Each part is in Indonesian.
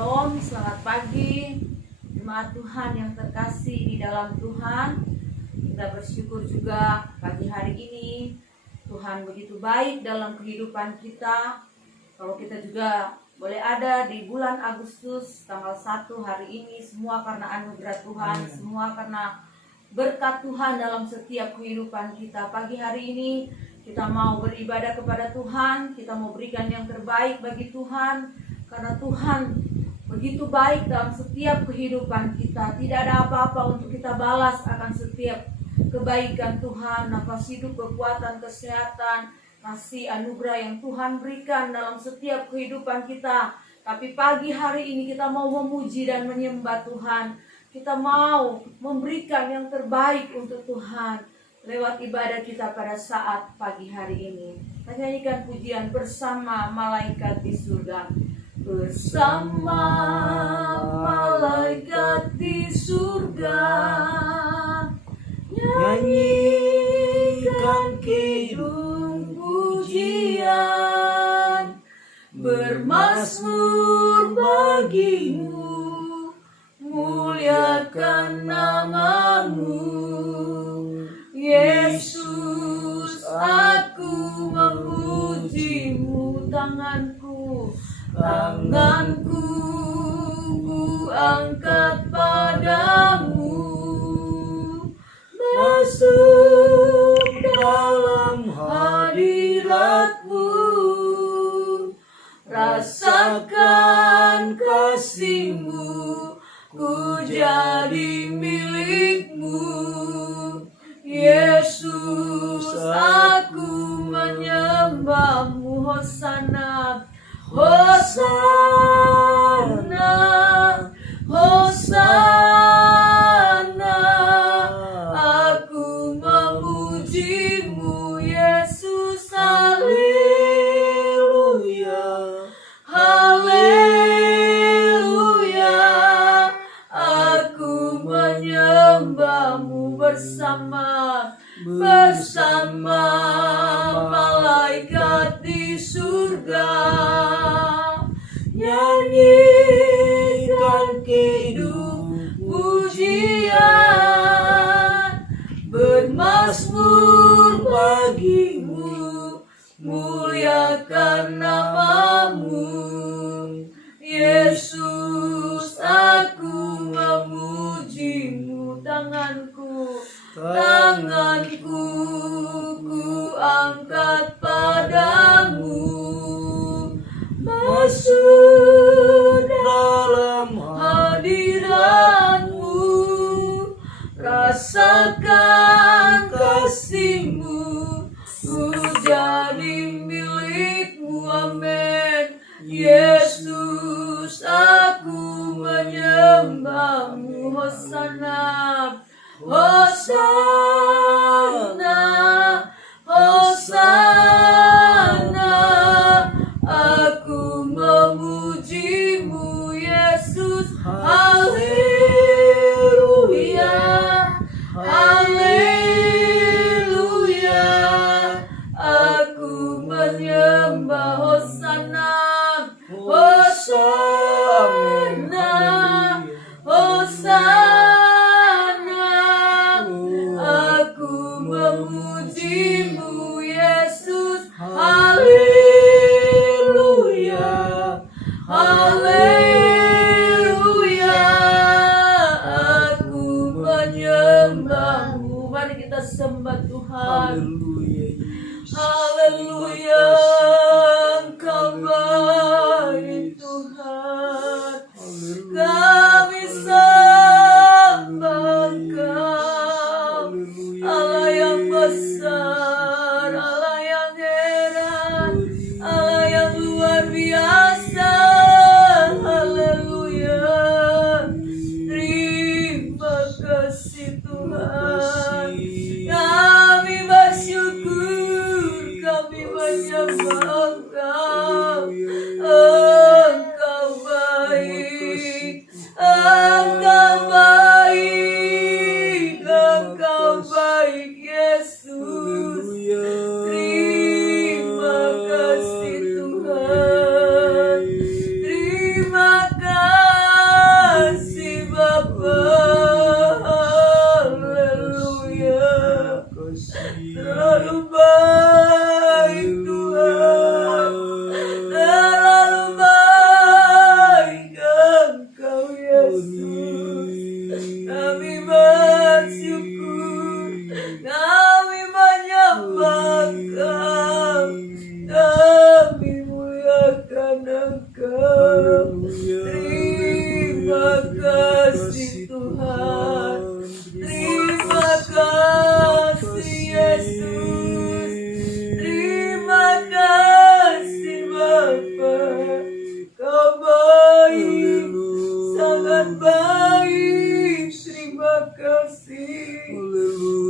Shalom, selamat pagi jemaat Tuhan yang terkasih di dalam Tuhan. Kita bersyukur juga pagi hari ini Tuhan begitu baik dalam kehidupan kita. Kalau kita juga boleh ada di bulan Agustus tanggal 1 hari ini, semua karena anugerah Tuhan, semua karena berkat Tuhan dalam setiap kehidupan kita. Pagi hari ini kita mau beribadah kepada Tuhan, kita mau berikan yang terbaik bagi Tuhan, karena Tuhan begitu baik dalam setiap kehidupan kita. Tidak ada apa-apa untuk kita balas akan setiap kebaikan Tuhan, nafas hidup, kekuatan, kesehatan, kasih anugerah yang Tuhan berikan dalam setiap kehidupan kita. Tapi pagi hari ini kita mau memuji dan menyembah Tuhan. Kita mau memberikan yang terbaik untuk Tuhan lewat ibadah kita pada saat pagi hari ini. Kita nyanyikan pujian bersama malaikat di surga. Bersama malaikat di surga, nyanyikan kidung pujian, bermazmur bagimu, muliakan namamu. Yesus, aku memujimu. Tanganku ku angkat padamu, masuk dalam hadiratmu, rasakan kasihmu, ku jadi milikmu. Yesus, aku menyembahmu. Hosana, Hosana, Hosana, aku memujimu. Yesus, haleluya, haleluya, aku menyembahmu. Bersama malaikat di surga, nyanyikan kidung pujian, bermazmur bagimu, muliakan namamu. Yesus, aku memujimu. Tanganku ku angkat padamu, masuk dalam hadiratmu, rasakan kasihmu, ku jadi milikmu. Amin. Yesus, aku menyembahmu. Hosana, Hosana, Hosana, aku memujimu. Yesus, haleluya, haleluya, aku menyembah. Hosana, Hosana, Hosana, aku memujimu. Yesus, haleluya, haleluya, aku menyembahmu. Mari kita sembah Tuhan. Haleluya, Engkau baik Tuhan. Kami sembah Engkau, Allah yang besar, Allah yang heran, Allah yang luar biasa. Haleluya, terima kasih Tuhan. Kami bersyukur Terima kasih Tuhan. Terima kasih Yesus. Terima kasih Bapa. Kau baik, sangat baik. Terima kasih.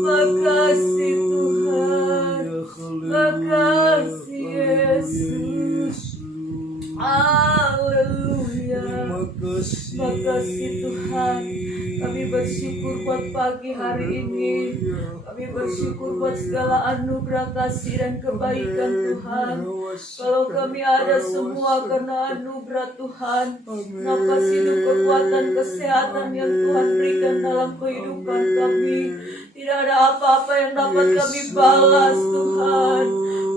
Makasih Tuhan. Makasih Yesus. Haleluya. Makasih Tuhan. Kami bersyukur buat pagi hari ini. Kami bersyukur buat segala anugerah kasih dan kebaikan Tuhan. Kalau kami ada semua karena anugerah Tuhan. Napas hidup, kekuatan, kesehatan yang Tuhan berikan dalam kehidupan kami. Tidak ada apa-apa yang dapat kami balas Tuhan.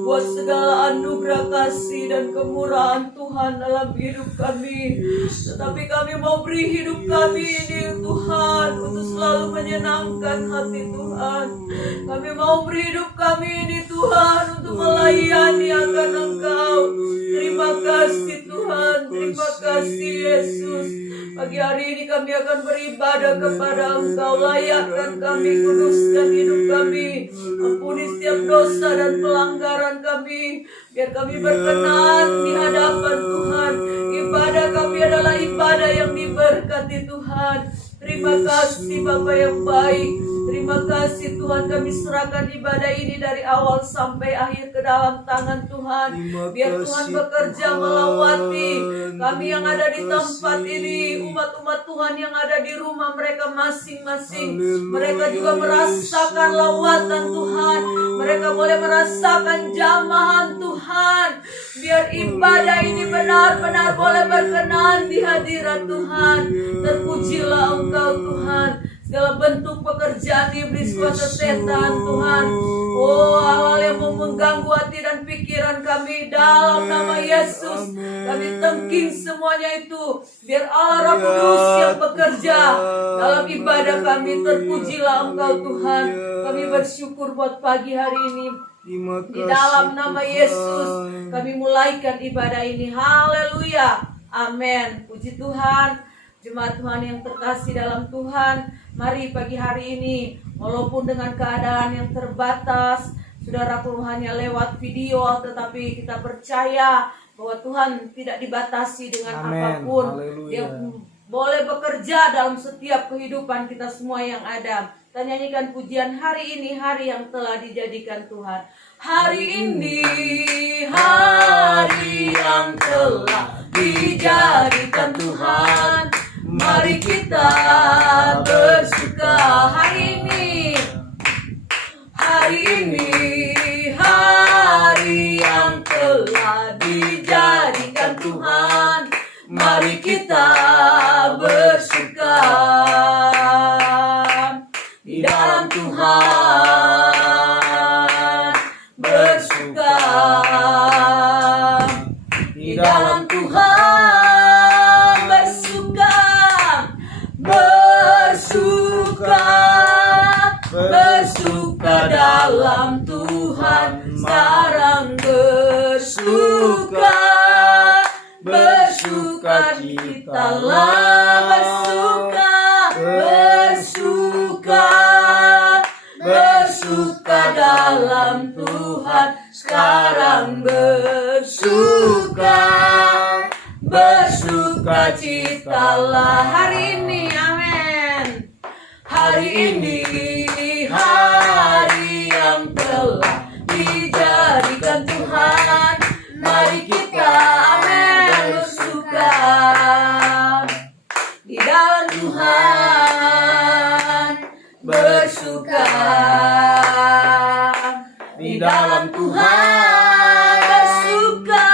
Buat segala anugerah kasih dan kemurahan Tuhan dalam hidup kami. Tetapi kami mau beri hidup kami ini Tuhan untuk selalu menyenangkan hati Tuhan. Kami mau beri hidup kami ini Tuhan untuk melayani akan Engkau. Terima kasih Tuhan. Terima kasih Yesus. Pagi hari ini kami akan beribadah kepada Engkau. Layakkan kami, kuduskan hidup kami. Ampuni setiap dosa dan pelanggaran kami. Biar kami berkenan di hadapan Tuhan. Ibadah kami adalah ibadah yang diberkati Tuhan. Terima kasih Bapa yang baik. Terima kasih Tuhan, kami serahkan ibadah ini dari awal sampai akhir ke dalam tangan Tuhan. Biar Tuhan bekerja melawati kami yang ada di tempat ini, umat-umat Tuhan yang ada di rumah mereka masing-masing. Mereka juga merasakan lawatan Tuhan. Mereka boleh merasakan jamahan Tuhan. Biar ibadah ini benar-benar boleh berkenan di hadirat Tuhan. Terpujilah Engkau Tuhan. Segala bentuk pekerjaan iblis, kuasa setan Tuhan, oh hal-hal yang mau mengganggu hati dan pikiran kami, dalam nama Yesus kami tengking semuanya itu. Biar Allah Roh Kudus yang bekerja dalam ibadah kami. Terpujilah Engkau Tuhan. Kami bersyukur buat pagi hari ini. Di dalam nama Yesus kami mulaikan ibadah ini. Haleluya, amin. Puji Tuhan. Jemaat Tuhan yang terkasih dalam Tuhan, mari pagi hari ini, walaupun dengan keadaan yang terbatas, saudaraku hanya lewat video, tetapi kita percaya bahwa Tuhan tidak dibatasi dengan apapun. Dia boleh bekerja dalam setiap kehidupan kita semua yang ada. Kita nyanyikan pujian hari ini, hari yang telah dijadikan Tuhan. Hari ini, hari yang telah dijadikan Tuhan. Mari kita bersuka hari ini. Hari ini, hari yang telah dijadikan Tuhan. Mari kita bersuka di dalam Tuhan. Bersuka di dalam Tuhan. Bersuka dalam Tuhan, sekarang bersuka, bersuka citalah, bersuka, bersuka, bersuka dalam Tuhan, sekarang bersuka, bersuka citalah hari ini, amin. Hari ini, hari yang telah dijadikan Tuhan. Mari kita, amin, bersuka di dalam Tuhan. Bersuka di dalam Tuhan. Bersuka,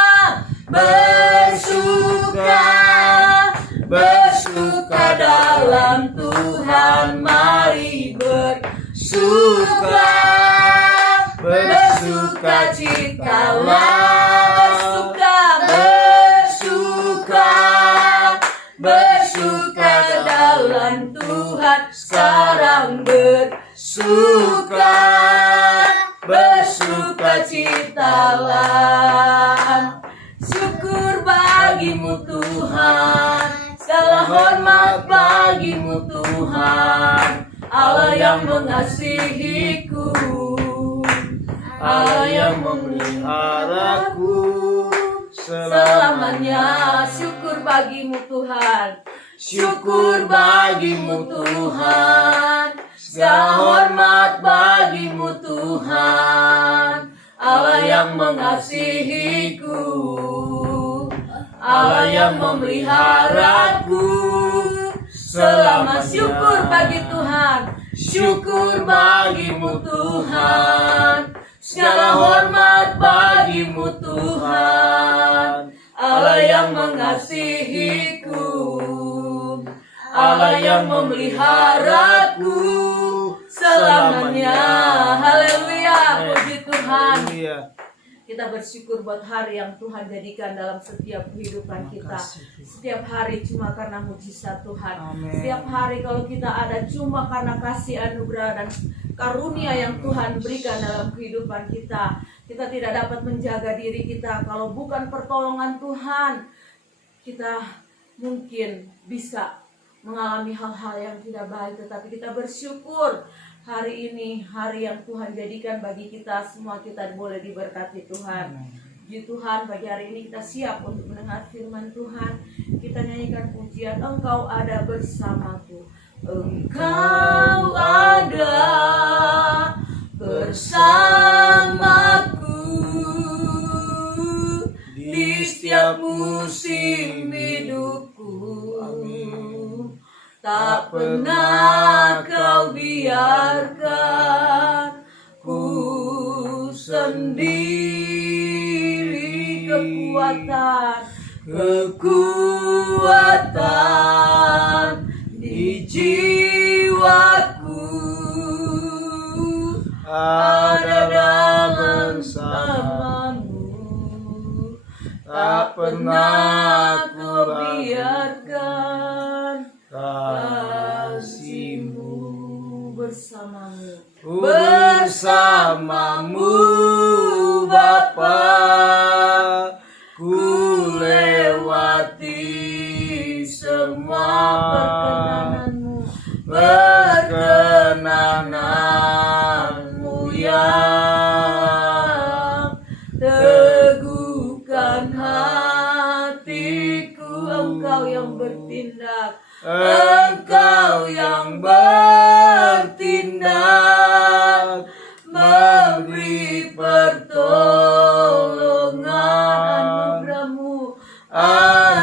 bersuka, bersuka dalam Tuhan. Mari bersuka, bersuka citalah, bersuka, bersuka, bersuka dalam Tuhan. Sekarang bersuka, bersuka citalah. Syukur bagimu Tuhan. hormat bagimu Tuhan, Allah yang mengasihiku, Allah yang memeliharaku selamanya. Syukur bagimu Tuhan, syukur bagimu Tuhan, segala hormat bagimu Tuhan, Allah yang mengasihiku, Allah yang memeliharaku selama. Syukur bagi Tuhan, syukur bagimu Tuhan, segala hormat bagimu Tuhan, Allah yang mengasihiku, Allah yang memeliharaku selamanya. Haleluya, puji Tuhan. Kita bersyukur buat hari yang Tuhan jadikan dalam setiap kehidupan kita. Setiap hari cuma karena mujizat Tuhan. Amen. Setiap hari kalau kita ada cuma karena kasih anugerah dan karunia yang Tuhan berikan dalam kehidupan kita. Kita tidak dapat menjaga diri kita kalau bukan pertolongan Tuhan. Kita mungkin bisa mengalami hal-hal yang tidak baik, tetapi kita bersyukur hari ini, hari yang Tuhan jadikan bagi kita semua, kita boleh diberkati Tuhan. Puji Tuhan, pagi hari ini kita siap untuk mendengar firman Tuhan. Kita nyanyikan pujian, Engkau ada bersamaku, Engkau ada bersamaku di setiap musim hidupku. Tak pernah kau biarkan ku sendiri. Kekuatan di jiwaku ada dalam bersamamu. Tak pernah kau biarkan kasih-Mu bersamamu, bersamamu Bapa, ku lewati semua perkenananmu yang teguhkan hatiku. Engkau yang bertindak, Engkau yang bertindak, memberi pertolongan.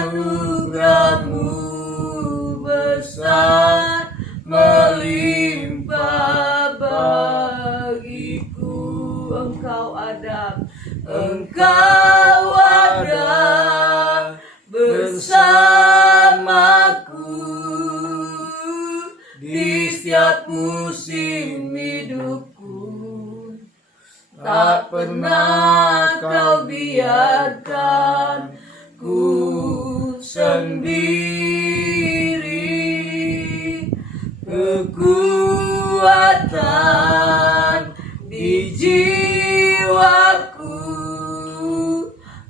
Anugerah-Mu besar melimpah bagiku. Engkau ada bersamaku di setiap musim hidupku. Tak pernah kau biarkan ku sendiri. Kekuatan di jiwaku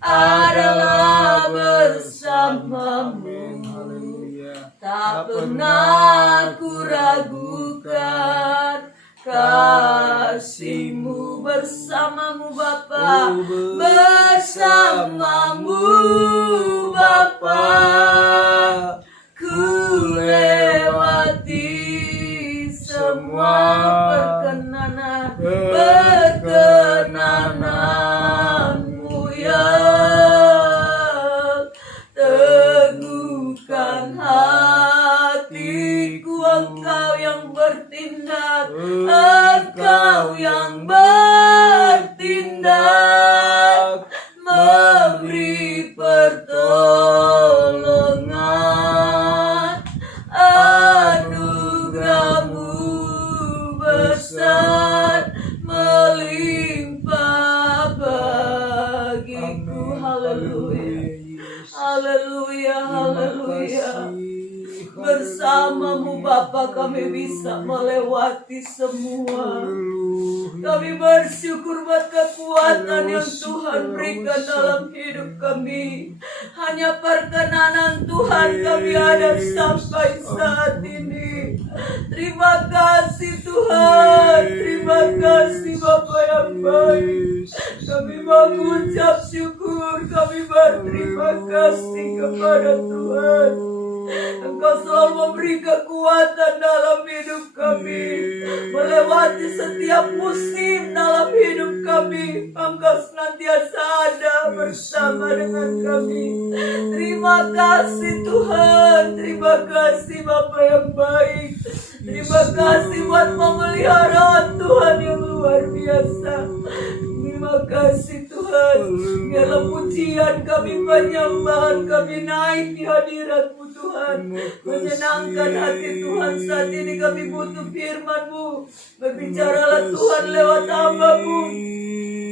adalah bersamamu. Tak pernah ku ragukan kasih-Mu. Bersamamu Bapa, bersamamu Bapa, ku lewati semua perkenanan-Mu yang teguhkan hatiku. Engkau yang bertindak, Engkau yang bertindak, memberi pertolongan. Anugerah-Mu besar melimpah bagiku. Haleluya, haleluya, haleluya. Bersamamu Bapa kami bisa melewati semua. Kami bersyukur buat kekuatan yang Tuhan berikan dalam hidup kami. Hanya perkenanan Tuhan kami ada sampai saat ini. Terima kasih Tuhan. Terima kasih Bapa yang baik. Kami mengucap syukur. Kami berterima kasih kepada Tuhan. Engkau selalu memberi kekuatan dalam hidup kami, melewati setiap musim dalam hidup kami. Engkau senantiasa ada bersama dengan kami. Terima kasih Tuhan. Terima kasih Bapa yang baik. Terima kasih buat pemeliharaan Tuhan yang luar biasa. Terima kasih Tuhan. Segala pujian kami, penyembahan kami naik di hadirat-Mu Tuhan. Menyenangkan hati Tuhan. Saat ini kami butuh firman-Mu. Berbicaralah Tuhan lewat hamba-Mu.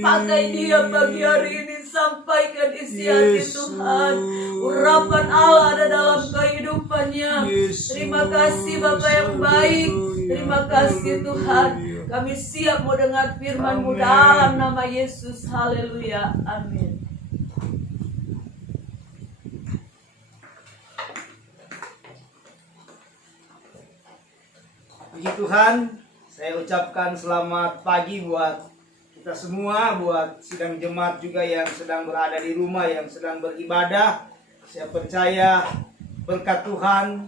Pakai dia pagi hari ini, sampaikan isi hati Tuhan. Urapan Allah ada dalam kehidupannya. Terima kasih Bapa yang baik. Terima kasih Tuhan. Kami siap mau dengar firman-Mu dalam nama Yesus. Haleluya. Amin. Puji Tuhan, saya ucapkan selamat pagi buat kita semua, buat sidang jemaat juga yang sedang berada di rumah, yang sedang beribadah. Saya percaya berkat Tuhan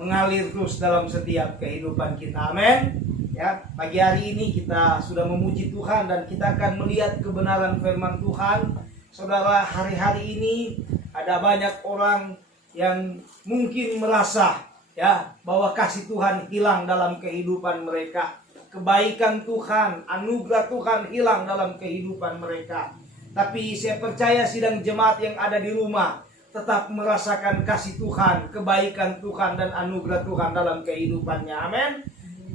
mengalir terus dalam setiap kehidupan kita. Amin. Ya, pagi hari ini kita sudah memuji Tuhan dan kita akan melihat kebenaran firman Tuhan. Saudara, hari-hari ini ada banyak orang yang mungkin merasa ya bahwa kasih Tuhan hilang dalam kehidupan mereka. Kebaikan Tuhan, anugerah Tuhan hilang dalam kehidupan mereka. Tapi saya percaya sidang jemaat yang ada di rumah tetap merasakan kasih Tuhan, kebaikan Tuhan dan anugerah Tuhan dalam kehidupannya. Amin.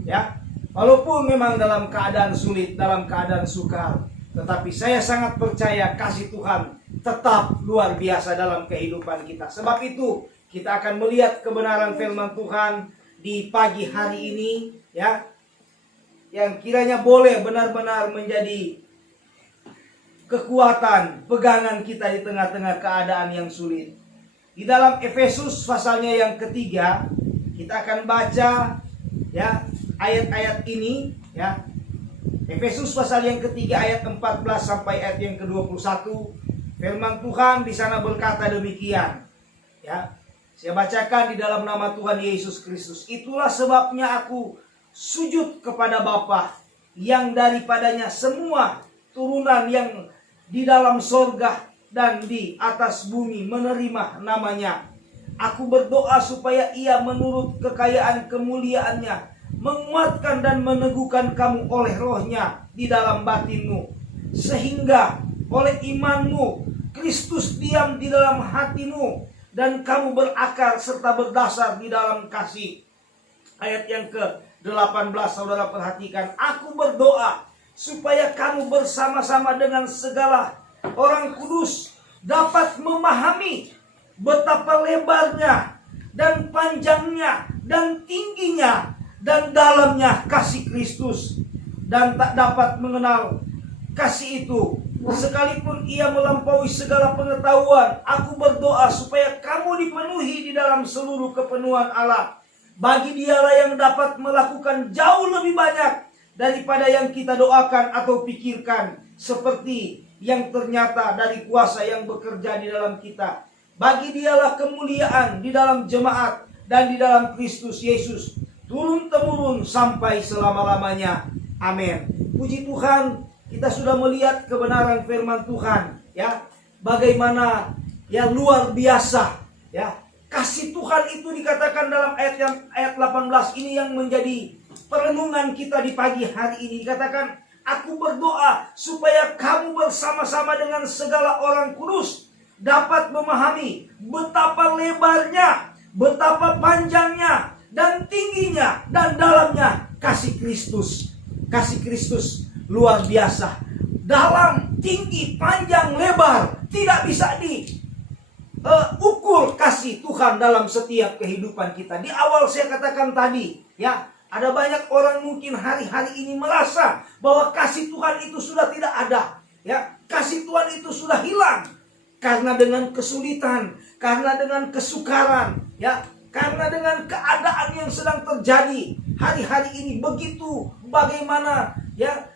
Ya. Walaupun memang dalam keadaan sulit, dalam keadaan sukar, tetapi saya sangat percaya kasih Tuhan tetap luar biasa dalam kehidupan kita. Sebab itu kita akan melihat kebenaran firman Tuhan di pagi hari ini, ya, yang kiranya boleh benar-benar menjadi kekuatan, pegangan kita di tengah-tengah keadaan yang sulit. Di dalam Efesus pasalnya yang ketiga, kita akan baca ya ayat-ayat ini, ya. Efesus pasal yang ketiga ayat 14 sampai ayat yang ke-21. Firman Tuhan di sana berkata demikian, ya. Saya bacakan di dalam nama Tuhan Yesus Kristus. Itulah sebabnya aku sujud kepada Bapa, yang daripadanya semua turunan yang di dalam sorga dan di atas bumi menerima namanya. Aku berdoa supaya ia menurut kekayaan kemuliaannya menguatkan dan meneguhkan kamu oleh rohnya di dalam batinmu, sehingga oleh imanmu Kristus diam di dalam hatimu dan kamu berakar serta berdasar di dalam kasih. Ayat yang ke-18 saudara perhatikan. Aku berdoa supaya kamu bersama-sama dengan segala orang kudus dapat memahami betapa lebarnya dan panjangnya dan tingginya dan dalamnya kasih Kristus, dan tak dapat mengenal kasih itu sekalipun ia melampaui segala pengetahuan. Aku berdoa supaya kamu dipenuhi di dalam seluruh kepenuhan Allah. Bagi dialah yang dapat melakukan jauh lebih banyak daripada yang kita doakan atau pikirkan, seperti yang ternyata dari kuasa yang bekerja di dalam kita. Bagi dialah kemuliaan di dalam jemaat dan di dalam Kristus Yesus, turun-temurun sampai selama-lamanya. Amin. Puji Tuhan, kita sudah melihat kebenaran firman Tuhan, ya. Bagaimana yang luar biasa, ya. Kasih Tuhan itu dikatakan dalam ayat 18 ini yang menjadi perenungan kita di pagi hari ini. Dikatakan, aku berdoa supaya kamu bersama-sama dengan segala orang kudus dapat memahami betapa lebarnya, betapa panjangnya, dan tingginya, dan dalamnya kasih Kristus. Kasih Kristus luar biasa. Dalam, tinggi, panjang, lebar, tidak bisa ukur kasih Tuhan dalam setiap kehidupan kita. Di awal saya katakan tadi, ya, ada banyak orang mungkin hari-hari ini merasa bahwa kasih Tuhan itu sudah tidak ada, ya, kasih Tuhan itu sudah hilang karena dengan kesulitan, karena dengan kesukaran, ya, karena dengan keadaan yang sedang terjadi hari-hari ini begitu bagaimana, ya,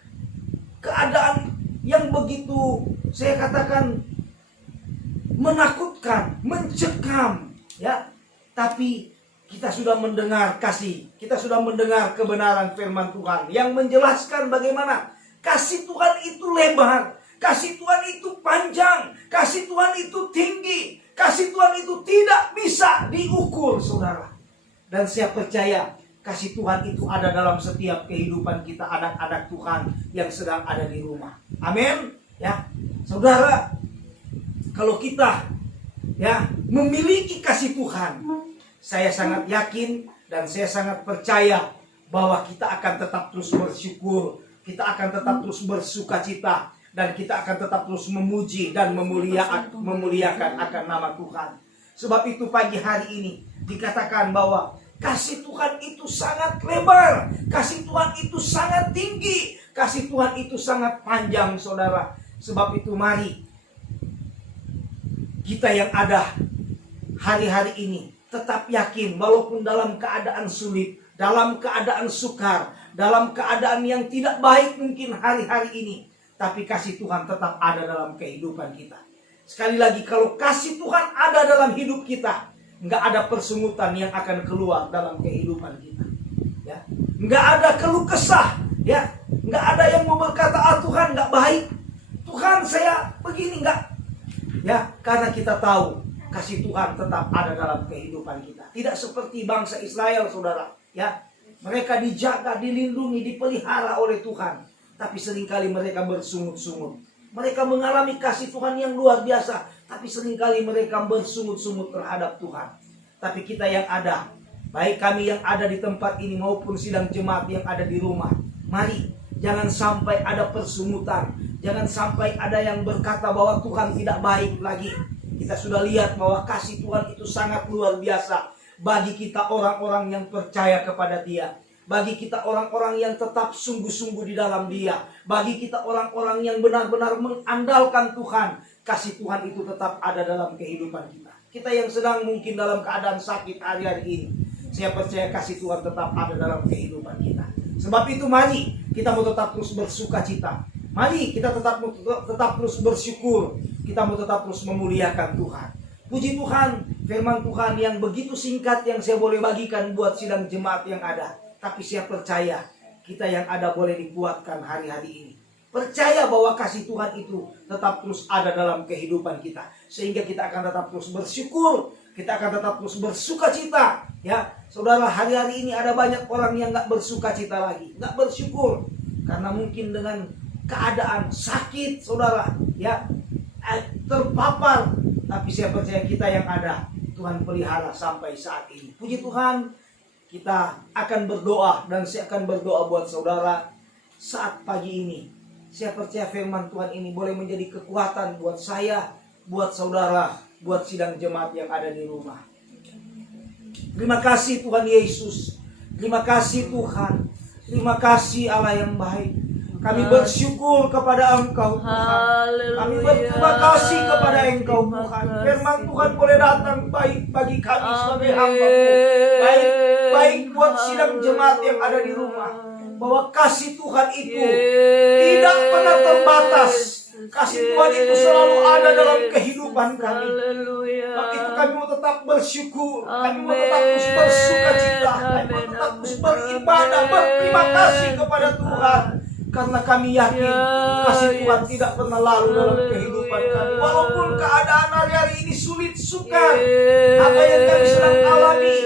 keadaan yang begitu saya katakan menakutkan, mencekam, ya. Tapi kita sudah mendengar kasih, kita sudah mendengar kebenaran firman Tuhan yang menjelaskan bagaimana kasih Tuhan itu lebar, kasih Tuhan itu panjang, kasih Tuhan itu tinggi, kasih Tuhan itu tidak bisa diukur, saudara. Dan saya percaya kasih Tuhan itu ada dalam setiap kehidupan kita, anak-anak Tuhan yang sedang ada di rumah. Amin, ya, saudara. Kalau kita, ya, memiliki kasih Tuhan, saya sangat yakin dan saya sangat percaya bahwa kita akan tetap terus bersyukur, kita akan tetap terus bersukacita, dan kita akan tetap terus memuji dan memuliakan akan nama Tuhan. Sebab itu pagi hari ini dikatakan bahwa kasih Tuhan itu sangat lebar, kasih Tuhan itu sangat tinggi, kasih Tuhan itu sangat panjang, saudara. Sebab itu mari kita yang ada hari-hari ini tetap yakin walaupun dalam keadaan sulit, dalam keadaan sukar, dalam keadaan yang tidak baik mungkin hari-hari ini, tapi kasih Tuhan tetap ada dalam kehidupan kita. Sekali lagi, kalau kasih Tuhan ada dalam hidup kita, nggak ada persungutan yang akan keluar dalam kehidupan kita, ya. Nggak ada keluh kesah, ya. Nggak ada yang mau berkata, ah Tuhan nggak baik, Tuhan saya begini, nggak. Ya, karena kita tahu kasih Tuhan tetap ada dalam kehidupan kita. Tidak seperti bangsa Israel, saudara, ya. Mereka dijaga, dilindungi, dipelihara oleh Tuhan, tapi seringkali mereka bersungut-sungut. Mereka mengalami kasih Tuhan yang luar biasa, tapi seringkali mereka bersungut-sungut terhadap Tuhan. Tapi kita yang ada, baik kami yang ada di tempat ini maupun sidang jemaat yang ada di rumah, mari jangan sampai ada persungutan. Jangan sampai ada yang berkata bahwa Tuhan tidak baik lagi. Kita sudah lihat bahwa kasih Tuhan itu sangat luar biasa bagi kita orang-orang yang percaya kepada Dia. Bagi kita orang-orang yang tetap sungguh-sungguh di dalam Dia. Bagi kita orang-orang yang benar-benar mengandalkan Tuhan. Kasih Tuhan itu tetap ada dalam kehidupan kita. Kita yang sedang mungkin dalam keadaan sakit hari-hari ini, saya percaya kasih Tuhan tetap ada dalam kehidupan kita. Sebab itu mari kita mau tetap terus bersukacita. Mari kita tetap terus bersyukur. Kita mau tetap terus memuliakan Tuhan. Puji Tuhan, firman Tuhan yang begitu singkat yang saya boleh bagikan buat sidang jemaat yang ada. Tapi saya percaya kita yang ada boleh dikuatkan hari-hari ini. Percaya bahwa kasih Tuhan itu tetap terus ada dalam kehidupan kita. Sehingga kita akan tetap terus bersyukur. Kita akan tetap terus bersukacita. Ya, saudara, hari-hari ini ada banyak orang yang gak bersukacita lagi. Gak bersyukur. Karena mungkin dengan keadaan sakit, saudara, ya, terpapar. Tapi saya percaya kita yang ada, Tuhan pelihara sampai saat ini. Puji Tuhan, kita akan berdoa. Dan saya akan berdoa buat saudara saat pagi ini. Saya percaya firman Tuhan ini boleh menjadi kekuatan buat saya, buat saudara, buat sidang jemaat yang ada di rumah. Terima kasih Tuhan Yesus. Terima kasih Tuhan. Terima kasih Allah yang baik. Kami bersyukur kepada Engkau Tuhan. Kami berterima kasih kepada Engkau Tuhan. Firman Tuhan boleh datang baik bagi kami sebagai hamba-Mu. Baik buat sidang jemaat yang ada di rumah. Bahwa kasih Tuhan itu tidak pernah terbatas. Kasih Tuhan itu selalu ada dalam kehidupan kami. Sebab itu kami mau tetap bersyukur. Kami mau tetap terus bersukacita. Kami mau tetap terus beribadah, berterima kasih kepada Tuhan. Karena kami yakin kasih Tuhan tidak pernah lalu dalam kehidupan kami. Walaupun keadaan hari-hari ini sulit, sukar, apa yang kami sedang alami,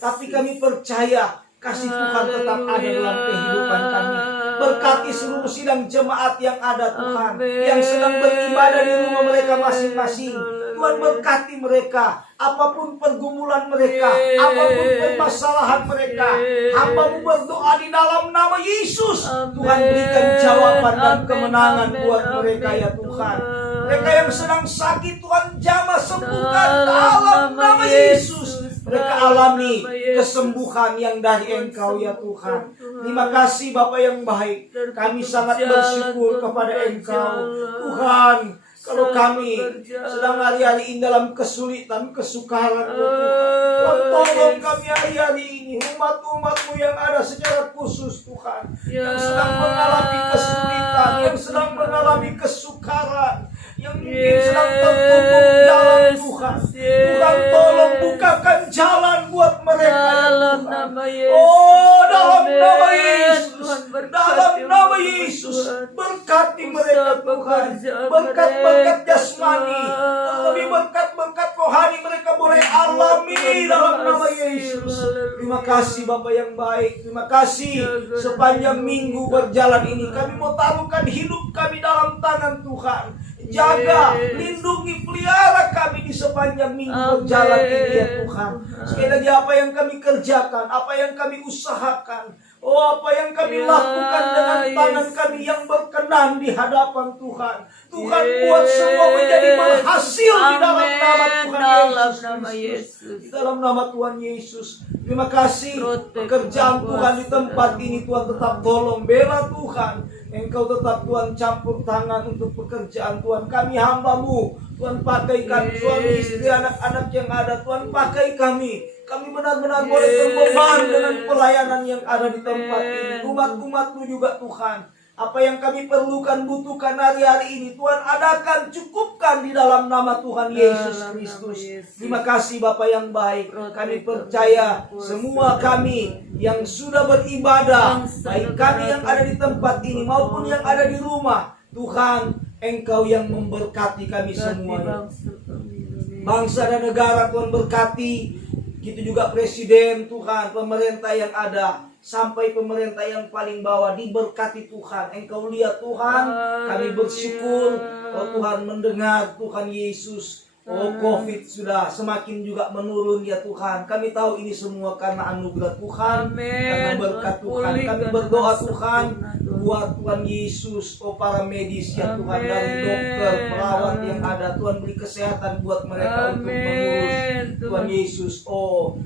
tapi kami percaya kasih Tuhan tetap ada dalam kehidupan kami. Berkati seluruh sidang jemaat yang ada Tuhan, yang sedang beribadah di rumah mereka masing-masing. Tuhan berkati mereka, apapun pergumulan mereka, apapun permasalahan mereka. Hamba-Mu berdoa di dalam nama Yesus. Tuhan berikan jawaban dan kemenangan buat mereka ya Tuhan. Mereka yang sedang sakit Tuhan jamah sembuhkan dalam nama Yesus. Mereka alami kesembuhan yang dari Engkau ya Tuhan. Terima kasih Bapa yang baik. Kami sangat bersyukur kepada Engkau Tuhan. Kalau kami sedang hari-hari ini dalam kesulitan, kesukaran, Tuhan tolong kami hari-hari ini, umat-umat-Mu yang ada secara khusus Tuhan, yang sedang mengalami kesulitan, yang sedang mengalami kesukaran, yang mungkin sedang tertutup jalan Tuhan. Tuhan tolong bukakan jalan buat mereka ya Tuhan. Oh, dalam nama Yesus, dalam nama Yesus, berkati mereka Tuhan. Berkat-berkat jasmani, lebih berkat-berkat rohani mereka boleh alami dalam nama Yesus. Terima kasih Bapa yang baik. Terima kasih sepanjang minggu berjalan ini kami mau taruhkan hidup kami dalam tangan Tuhan. Jaga, lindungi, pelihara kami di sepanjang minggu berjalan ini ya Tuhan. Sekali lagi apa yang kami kerjakan, apa yang kami usahakan, apa yang kami lakukan dengan tangan kami yang berkenan di hadapan Tuhan. Tuhan buat semua menjadi berhasil di dalam nama Tuhan Yesus. Di dalam nama Tuhan Yesus. Terima kasih pekerjaan Tuhan di tempat ini Tuhan tetap tolong bela Tuhan. Engkau tetap Tuhan campur tangan untuk pekerjaan Tuhan. Kami hamba-Mu Tuhan pakai kami, suami istri anak-anak yang ada Tuhan pakai kami. Kami benar-benar boleh berbeban dengan pelayanan yang ada di tempat ini. Umat-umat-Mu juga Tuhan. Apa yang kami perlukan, butuhkan hari-hari ini Tuhan adakan, cukupkan di dalam nama Tuhan Yesus Kristus. Terima kasih Bapa yang baik. Kami percaya semua kami yang sudah beribadah, baik kami yang ada di tempat ini maupun yang ada di rumah, Tuhan Engkau yang memberkati kami semuanya. Bangsa dan negara Tuhan berkati. Gitu juga presiden Tuhan, pemerintah yang ada, sampai pemerintah yang paling bawah diberkati Tuhan. Engkau lihat Tuhan, kami bersyukur. Oh Tuhan mendengar Tuhan Yesus. Oh COVID sudah semakin juga menurun ya Tuhan. Kami tahu ini semua karena anugerah Tuhan, karena berkat Tuhan. Kami berdoa Tuhan buat Tuhan Yesus, oh para medis ya Tuhan, dari dokter, perawat yang ada, Tuhan beri kesehatan buat mereka untuk mengurus Tuhan Yesus. Oh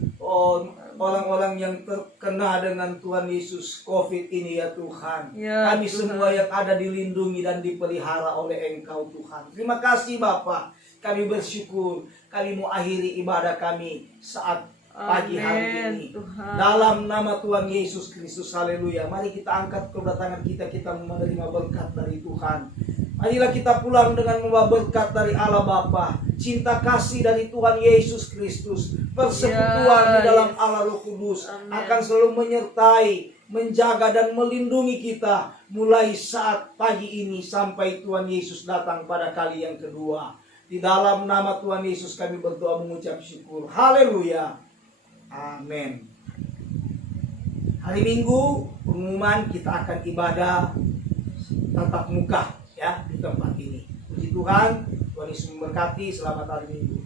orang-orang yang terkena dengan Tuhan Yesus COVID ini ya Tuhan. Kami semua yang ada dilindungi dan dipelihara oleh Engkau Tuhan. Terima kasih Bapa. Kami bersyukur, kami mau akhiri ibadah kami saat pagi hari ini. Tuhan. Dalam nama Tuhan Yesus Kristus, haleluya. Mari kita angkat kedua tangan kita menerima berkat dari Tuhan. Marilah kita pulang dengan membawa berkat dari Allah Bapa, cinta kasih dari Tuhan Yesus Kristus, persekutuan di dalam Allah Roh Kudus akan selalu menyertai, menjaga dan melindungi kita mulai saat pagi ini sampai Tuhan Yesus datang pada kali yang kedua. Di dalam nama Tuhan Yesus kami berdoa mengucap syukur. Haleluya. Amin. Hari Minggu pengumuman kita akan ibadah tatap muka ya di tempat ini. Puji Tuhan, Tuhan Yesus memberkati. Selamat hari Minggu.